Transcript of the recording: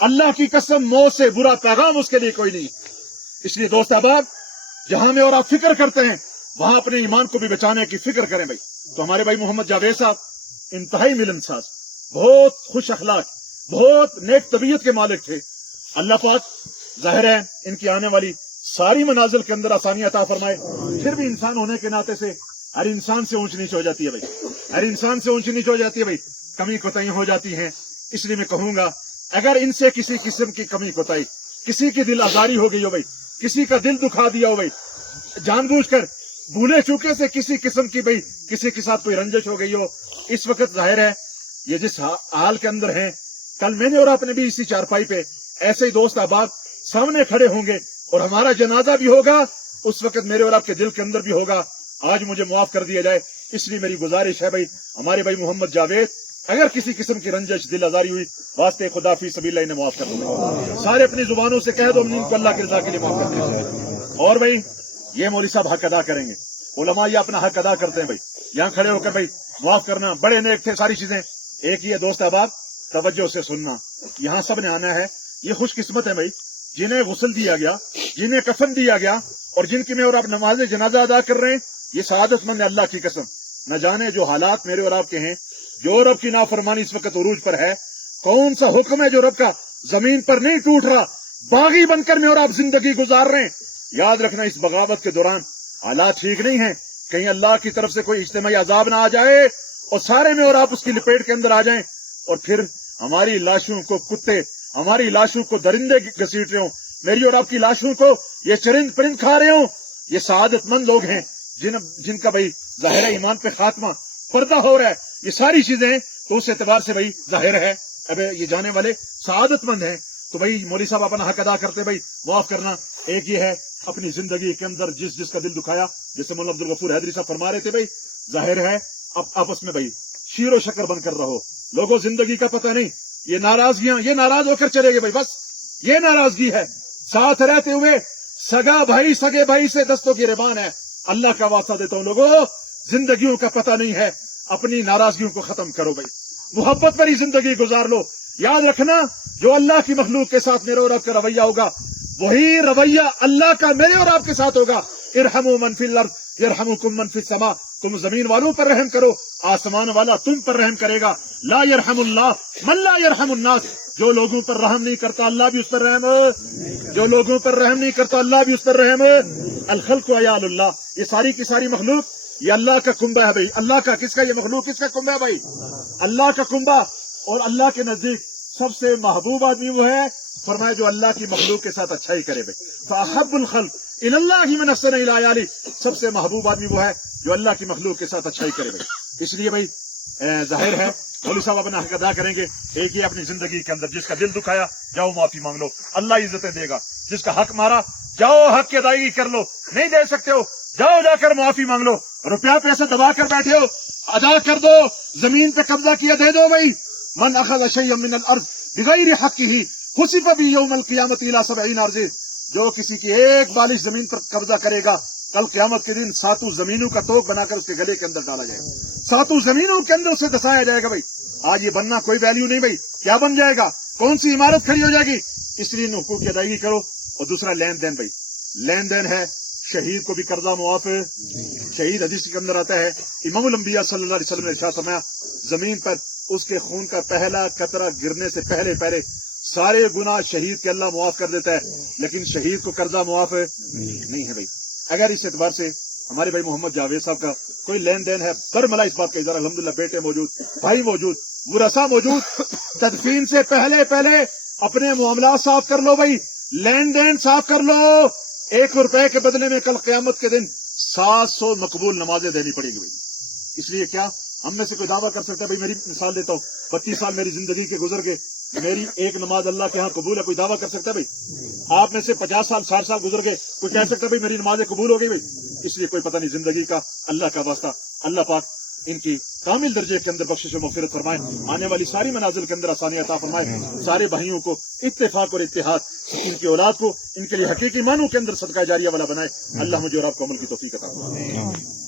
अल्लाह की कसम मौत से बुरा पैगाम उसके लिए कोई नहीं। इसलिए दोस्त अहबाब, जहां में और आप फिक्र करते हैं वहां अपने ईमान को भी बचाने की फिक्र करें भाई। तो हमारे भाई मोहम्मद जावेद साहब इंतहाई मिलनसाज, बहुत खुश अखलाक, बहुत नेक तबीयत के मालिक थे। अल्लाह पाक जाहिर है इनकी आने वाली सारी मनाजिल के अंदर आसानियां अता फरमाए। फिर भी इंसान होने के नाते से हर इंसान से ऊंच नीच हो जाती है भाई, हर इंसान से ऊंच नीच हो जाती है भाई, कमी कोताहियां हो जाती हैं। इसलिए मैं कहूंगा अगर इनसे किसी किस्म की कमी कोताही, किसी की दिल आजारी हो गई हो भाई, किसी का दिल दुखा दिया हो भाई, जानबूझकर भूले चूके से किसी किस्म की भाई किसी के साथ कोई रंजिश हो गई हो, इस वक्त जाहिर है ये जिस हाल के अंदर हैं, कल मैंने और आपने भी इसी चारपाई पे ऐसे ही दोस्त अहबाब सामने खड़े होंगे और हमारा जनाजा भी होगा, उस वक्त मेरे और आपके दिल के अंदर भी होगा। आज मुझे माफ कर दिया जाए। इसलिए मेरी गुजारिश है भाई, हमारे भाई मोहम्मद जावेद अगर किसी किस्म की रंजिश दिल आजारी हुई, वास्ते खुदा फी सबीलिल्लाह इन्हें माफ कर दो। सारे अपनी जुबानों से कह दो इनको अल्लाह की रजा के लिए माफ कर दीजिए। और भाई ये मौलवी साहब हक अदा करेंगे, उलमा ये अपना हक अदा करते हैं भाई, यहाँ खड़े होकर भाई माफ करना, बड़े नेक थे, सारी चीजें एक ही है। दोस्त अहबाब तवज्जो से सुनना, यहाँ सब ने आना है। ये खुशकिस्मत है भाई जिन्हें गुस्ल दिया गया, जिन्हें कफन दिया गया और जिनकी में और आप नमाज जनाजा अदा कर रहे हैं, ये सआदतमंद है। अल्लाह की कसम न जाने जो हालात मेरे और आपके हैं, जो रब की नाफरमानी इस वक्त उरूज पर है, कौन सा हुक्म है जो रब का जमीन पर नहीं टूट रहा, बागी बनकर में और आप जिंदगी गुजार रहे हैं। याद रखना इस बगावत के दौरान हालात ठीक नहीं है, कहीं अल्लाह की तरफ से कोई इज्तिमाई अजाब ना आ जाए और सारे में और आप उसकी लपेट के अंदर आ जाएं और फिर हमारी लाशों को कुत्ते, हमारी लाशों को दरिंदे घसीट रहे हो, मेरी और आपकी लाशों को ये चरिंद परिंद खा रहे हो। ये सआदतमंद लोग हैं जिनका भाई जाहिर है ईमान पे खात्मा पर्दा हो रहा है। ये सारी चीजें तो उस एतबार से भाई जाहिर है अब ये जाने वाले सआदतमंद हैं। तो भाई मौलवी साहब अपना हक अदा करते भाई माफ करना। एक ये है अपनी जिंदगी के अंदर जिसका दिल दुखाया, जैसे मौलाना अब्दुल गफूर हैदरी साहब फरमा रहे थे भाई, जाहिर है अब आपस में भाई शीरो शक्कर बनकर रहो। लोगों जिंदगी का पता नहीं, ये नाराजगियां, ये नाराज होकर चले गए भाई, बस ये नाराजगी है। साथ रहते हुए सगा भाई सगे भाई से दस्तों की रिबान है। अल्लाह का वास्ता देता हूं लोगों, जिंदगियों का पता नहीं है, अपनी नाराजगियों को खत्म करो भाई, मोहब्बत भरी जिंदगी गुजार लो। याद रखना जो अल्लाह की मखलूक के साथ मेरे और आपका रवैया होगा, वही रवैया अल्लाह का मेरे और आपके साथ होगा। इरहमु मन फिल अर्द यरहमुकुम मन फिस समा, तुम जमीन वालों पर रहम करो, आसमान वाला तुम पर रहम करेगा। ला यरहमुल्लाह मन ला यरहमुन्नास, जो लोगों पर रहम नहीं करता अल्लाह भी उस पर रहम, जो लोगों पर रहम नहीं करता अल्लाह भी उस पर रहम। अल खल्क़ु अयालुल्लाह, ये सारी की सारी मखलूक ये अल्लाह का कुंबा है भाई। अल्लाह का किसका ये मखलूक किसका कुंबा है भाई? अल्लाह का कुंबा। और अल्लाह के नजदीक सबसे महबूब आदमी वो है, फरमाया जो अल्लाह की मखलूक के साथ अच्छा ही करे भाई। फ़अहब्बुल खल्क़ इलल्लाहि मन अहसन इला अयाली, सबसे महबूब आदमी वो है जो अल्लाह की मखलूक के साथ अच्छा ही करे भाई। इसलिए भाई जाहिर है मौलवी साहब अपना हक अदा करेंगे। एक ही अपनी जिंदगी के अंदर जिसका दिल दुखाया जाओ माफी मांग लो, अल्लाह इज्जतें देगा। जिसका हक मारा जाओ हक की अदायगी कर लो, नहीं दे सकते हो जाओ जाकर माफी मांग लो। रुपया पैसा दबा कर बैठे हो अदा कर दो, जमीन पे कब्जा किया दे दो भाई। मन अखज़ शयअन मिनल अर्ज़ बिगैरि हक़्क़िही खुसिफ़ बिही यौमल क़ियामति इला सबईन अर्ज़, जो किसी की एक बालिश जमीन पर कब्जा करेगा, कल क़यामत के दिन सातों जमीनों का तोक बनाकर उसके गले के अंदर डाला जाएगा, सातों जमीनों के अंदर उसे दसाया जाएगा भाई। आज ये बनना कोई वैल्यू नहीं भाई, क्या बन जाएगा, कौन सी इमारत खड़ी हो जाएगी। इसलिए इन हुकूक की अदायगी करो। और दूसरा लेन देन भाई, लेन देन है, शहीद को भी कर्जा मुआफ है। शहीद हदीस के अंदर आता है, इमामुल अंबिया सल्लल्लाहु अलैहि वसल्लम ने इरशाद फरमाया, जमीन पर उसके खून का पहला कतरा गिरने से पहले पहले सारे गुनाह शहीद के अल्लाह मुआफ कर देता है, लेकिन शहीद को कर्जा मुआफ नहीं है भाई। अगर इस एतबार से हमारे भाई मोहम्मद जावेद साहब का कोई लेन देन है, बरमला इस बात का इज़हार अल्हम्दुलिल्लाह, बेटे मौजूद, भाई मौजूद, वरसा मौजूद, तदफीन से पहले पहले अपने मामला साफ कर लो भाई, लेन देन साफ कर लो। 1 रुपए के बदले में कल क़यामत के दिन 700 मकबूल नमाजें देनी पड़ेगी भाई। इसलिए क्या हम में से कोई दावा कर सकता है भाई, मेरी मिसाल देता हूँ, 32 साल मेरी जिंदगी के गुजर गए, मेरी एक नमाज अल्लाह के यहाँ कबूल है, कोई दावा कर सकता है भाई? आप में से 50 साल 60 साल गुजर गए, कोई कह सकता है भाई मेरी नमाजें कबूल हो गई भाई? इसलिए कोई पता नहीं जिंदगी का। अल्लाह का वास्ता, अल्लाह पाक इनकी कामिल दर्जे के अंदर बख्शिश और मग़फ़िरत फरमाए, आने वाली सारी मनाजिल के अंदर आसानियां अता फरमाए, सारे भाइयों को इत्तेफाक और इत्तेहाद, इनकी औलाद को इनके लिए हकीकी मानों के अंदर सदका जारिया वाला बनाए। अल्लाह मुझे और आपको अमल की तौफीक अता फरमाए।